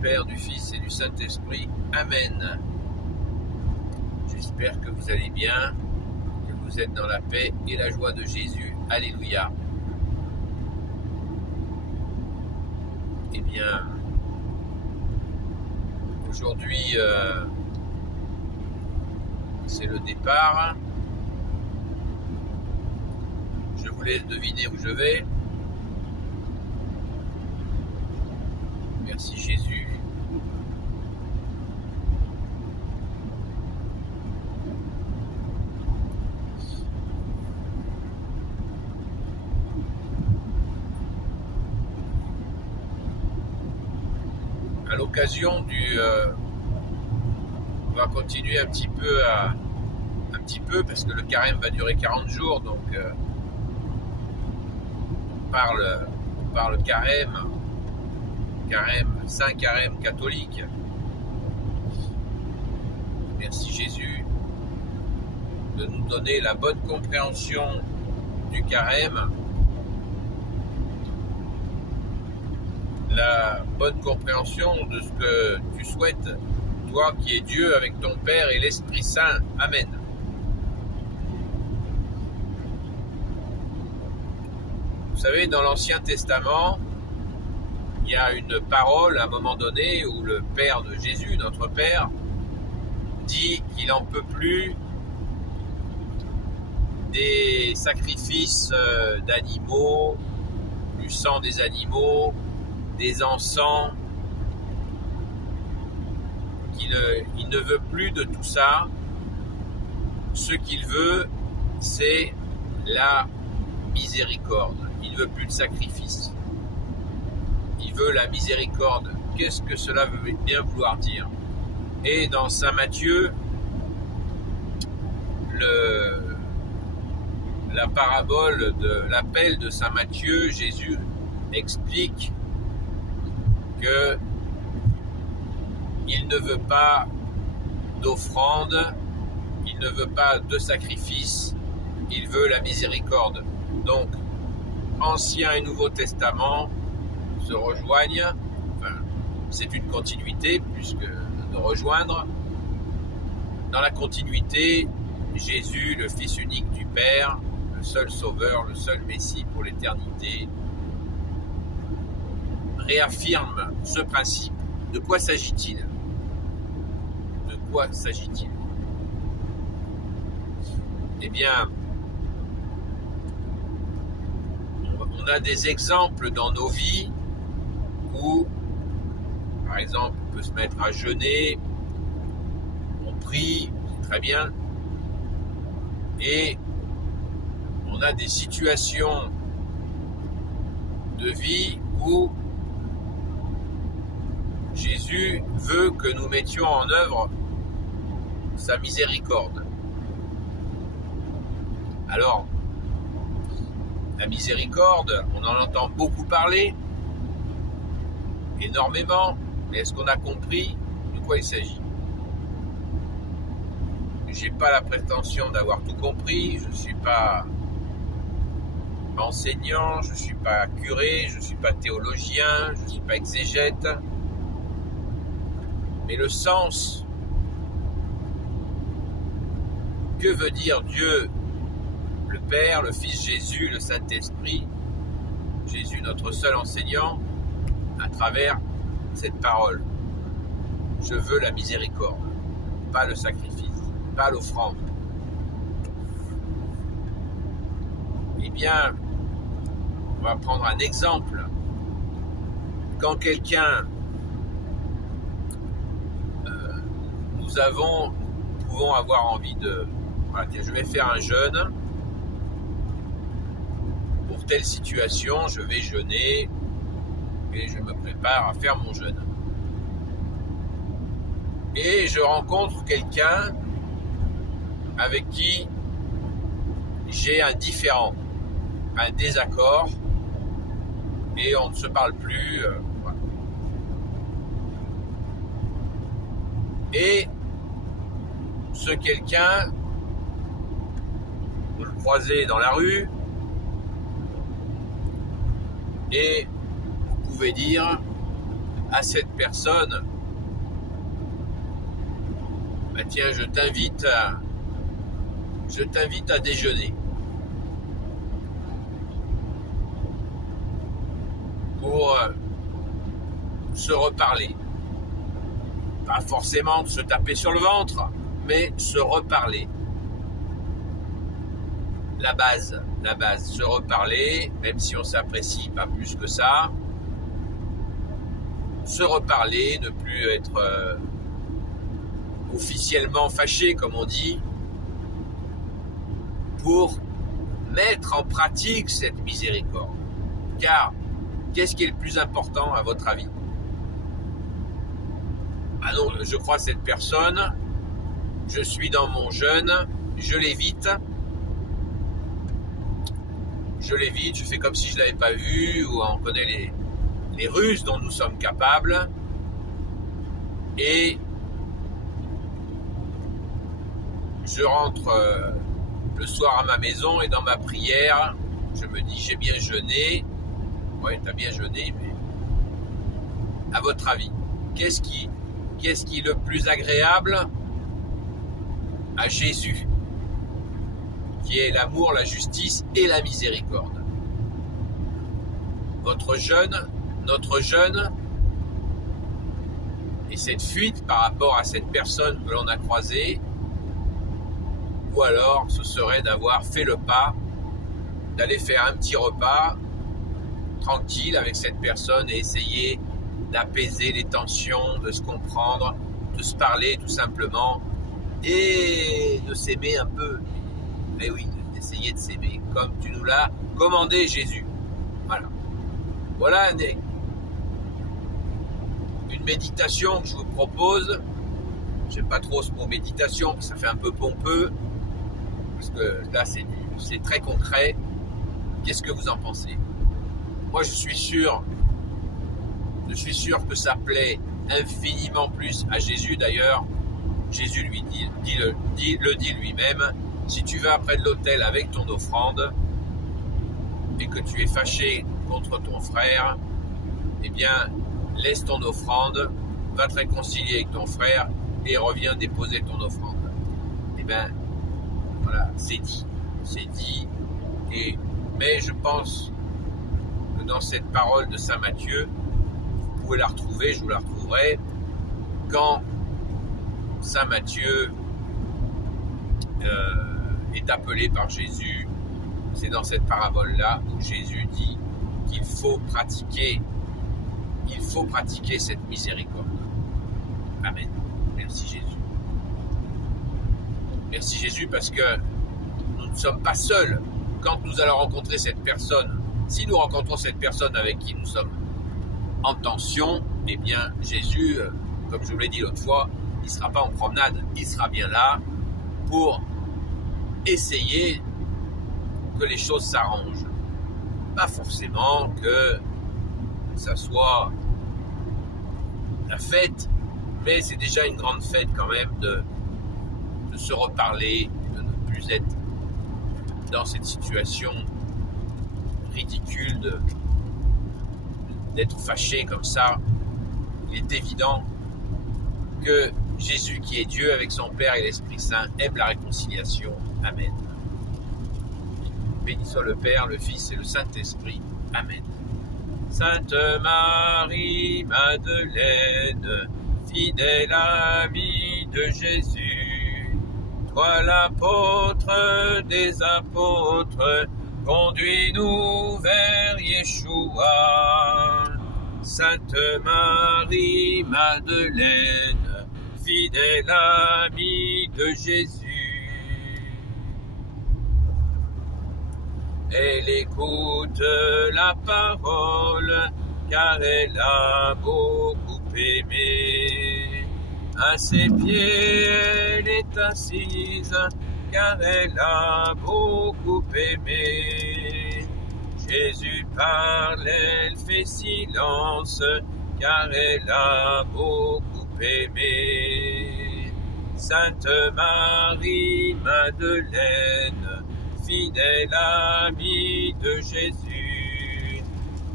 Père, du Fils et du Saint-Esprit. Amen. J'espère que vous allez bien, que vous êtes dans la paix et la joie de Jésus. Alléluia. Eh bien, aujourd'hui, c'est le départ. Je vous laisse deviner où je vais. Merci Jésus. À l'occasion on va continuer un petit peu parce que le carême va durer 40 jours, donc on parle carême, Saint Carême catholique. Merci Jésus de nous donner la bonne compréhension du carême, la bonne compréhension de ce que tu souhaites, toi qui es Dieu avec ton Père et l'Esprit Saint. Amen. Vous savez, dans l'Ancien Testament, il y a une parole à un moment donné où le Père de Jésus, notre Père, dit qu'il n'en peut plus des sacrifices d'animaux, du sang des animaux, des encens, il ne veut plus de tout ça. Ce qu'il veut, c'est la miséricorde. Il ne veut plus de sacrifice. Il veut la miséricorde. Qu'est-ce que cela veut bien vouloir dire? Et dans Saint Matthieu, la parabole de l'appel de Saint Matthieu, Jésus explique que il ne veut pas d'offrande, il ne veut pas de sacrifice, il veut la miséricorde. Donc, Ancien et Nouveau Testament se rejoignent, enfin, c'est une continuité plus que de rejoindre. Dans la continuité, Jésus, le Fils unique du Père, le seul Sauveur, le seul Messie pour l'éternité, réaffirme ce principe. De quoi s'agit-il? De quoi s'agit-il? Eh bien, on a des exemples dans nos vies où, par exemple, on peut se mettre à jeûner, on prie, c'est très bien, et on a des situations de vie où Jésus veut que nous mettions en œuvre sa miséricorde. Alors, la miséricorde, on en entend beaucoup parler, énormément, mais est-ce qu'on a compris de quoi il s'agit? J'ai pas la prétention d'avoir tout compris, je suis pas enseignant, je suis pas curé, je suis pas théologien, je suis pas exégète, mais le sens, que veut dire Dieu, le Père, le Fils Jésus, le Saint-Esprit, Jésus notre seul enseignant, à travers cette parole. Je veux la miséricorde, pas le sacrifice, pas l'offrande. Eh bien, on va prendre un exemple. Quand quelqu'un, nous pouvons avoir envie de, voilà, je vais faire un jeûne, pour telle situation, je vais jeûner, et je me prépare à faire mon jeûne. Et je rencontre quelqu'un avec qui j'ai un différend, un désaccord, et on ne se parle plus. Voilà. Et ce quelqu'un, vous le croisez dans la rue, et vous pouvez dire à cette personne, bah tiens, je t'invite à déjeuner pour se reparler. Pas forcément de se taper sur le ventre, mais se reparler. La base, se reparler, même si on s'apprécie pas plus que ça. Se reparler, ne plus être officiellement fâché, comme on dit, pour mettre en pratique cette miséricorde. Car, qu'est-ce qui est le plus important à votre avis? Ah non, je crois cette personne, je suis dans mon jeûne, je l'évite, je fais comme si je ne l'avais pas vu, ou on connaît les ruses dont nous sommes capables, et je rentre le soir à ma maison et dans ma prière, je me dis j'ai bien jeûné. Ouais, t'as bien jeûné, mais à votre avis, qu'est-ce qui est le plus agréable à Jésus, qui est l'amour, la justice et la miséricorde? Votre jeûne, notre jeûne, et cette fuite par rapport à cette personne que l'on a croisée, ou alors ce serait d'avoir fait le pas, d'aller faire un petit repas tranquille avec cette personne et essayer d'apaiser les tensions, de se comprendre, de se parler tout simplement et de s'aimer un peu. Eh oui, d'essayer de s'aimer comme tu nous l'as commandé, Jésus. Voilà une méditation que je vous propose. J'aime pas trop ce mot méditation, parce que ça fait un peu pompeux, parce que là c'est très concret. Qu'est-ce que vous en pensez? Moi je suis sûr que ça plaît infiniment plus à Jésus. D'ailleurs, Jésus lui le dit lui-même, si tu vas près de l'autel avec ton offrande et que tu es fâché contre ton frère, eh bien laisse ton offrande, va te réconcilier avec ton frère et reviens déposer ton offrande. Eh bien voilà, c'est dit. Mais je pense que dans cette parole de Saint Matthieu, vous pouvez la retrouver, je vous la retrouverai, quand Saint Matthieu est appelé par Jésus. C'est dans cette parabole-là où Jésus dit qu'il faut pratiquer cette miséricorde. Amen. Merci Jésus. Merci Jésus, parce que nous ne sommes pas seuls quand nous allons rencontrer cette personne. Si nous rencontrons cette personne avec qui nous sommes en tension, eh bien Jésus, comme je vous l'ai dit l'autre fois, il ne sera pas en promenade, il sera bien là pour essayer que les choses s'arrangent. Pas forcément que ça soit la fête, mais c'est déjà une grande fête quand même de se reparler, de ne plus être dans cette situation ridicule d'être fâché comme ça. Il est évident que Jésus, qui est Dieu avec son Père et l'Esprit Saint, aime la réconciliation. Amen. Béni soit le Père, le Fils et le Saint-Esprit. Amen. Sainte Marie, Madeleine, fidèle amie de Jésus, toi l'apôtre des apôtres, conduis-nous vers Yeshua. Sainte Marie, Madeleine, fidèle amie de Jésus, elle écoute la parole, car elle a beaucoup aimé. À ses pieds elle est assise, car elle a beaucoup aimé. Jésus parle, elle fait silence, car elle a beaucoup aimé. Sainte Marie, Madeleine, fidèle amie de Jésus,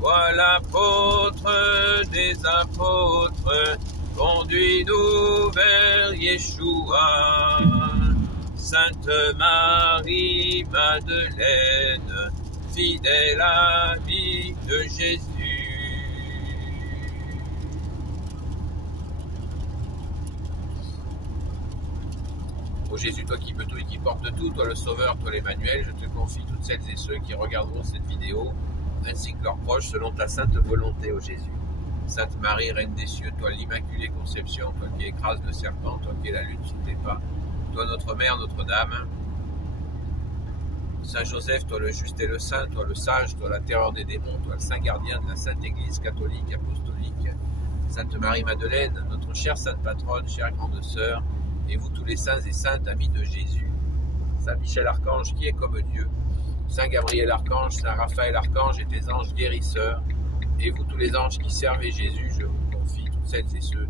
Toi l'apôtre des apôtres, conduis-nous vers Yeshua. Sainte Marie Madeleine, fidèle amie de Jésus. Ô Jésus, toi qui peux tout et qui porte tout, toi le Sauveur, toi l'Emmanuel, je te confie toutes celles et ceux qui regarderont cette vidéo, ainsi que leurs proches, selon ta sainte volonté, ô Jésus. Sainte Marie, Reine des cieux, toi l'Immaculée Conception, toi qui écrases le serpent, toi qui es la lune sous tes pas, toi notre Mère, Notre-Dame. Saint Joseph, toi le juste et le saint, toi le sage, toi la terreur des démons, toi le saint gardien de la Sainte Église catholique, apostolique. Sainte Marie Madeleine, notre chère sainte patronne, chère grande sœur, et vous tous les saints et saintes amis de Jésus. Saint Michel Archange qui est comme Dieu, Saint Gabriel Archange, Saint Raphaël Archange et tes anges guérisseurs, et vous tous les anges qui servez Jésus, je vous confie toutes celles et ceux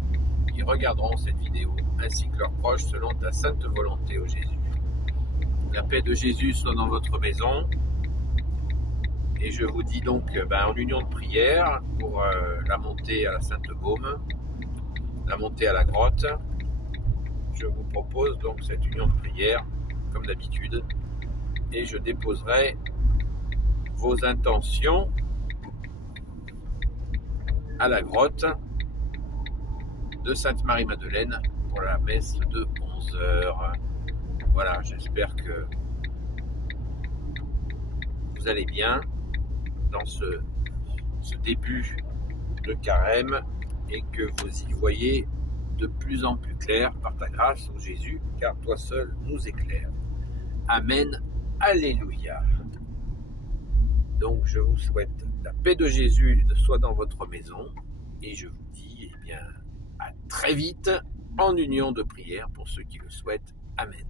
qui regarderont cette vidéo, ainsi que leurs proches, selon ta sainte volonté, ô Jésus. La paix de Jésus soit dans votre maison, et je vous dis donc en union de prière pour la montée à la Sainte-Baume, la montée à la grotte. Je vous propose donc cette union de prière, comme d'habitude, et je déposerai vos intentions à la grotte de Sainte-Marie-Madeleine pour la messe de 11h. Voilà, j'espère que vous allez bien dans ce début de carême et que vous y voyez de plus en plus clair par ta grâce, ô Jésus, car toi seul nous éclaires. Amen, alléluia. Donc je vous souhaite la paix de Jésus soit dans votre maison et je vous dis à très vite en union de prière pour ceux qui le souhaitent. Amen.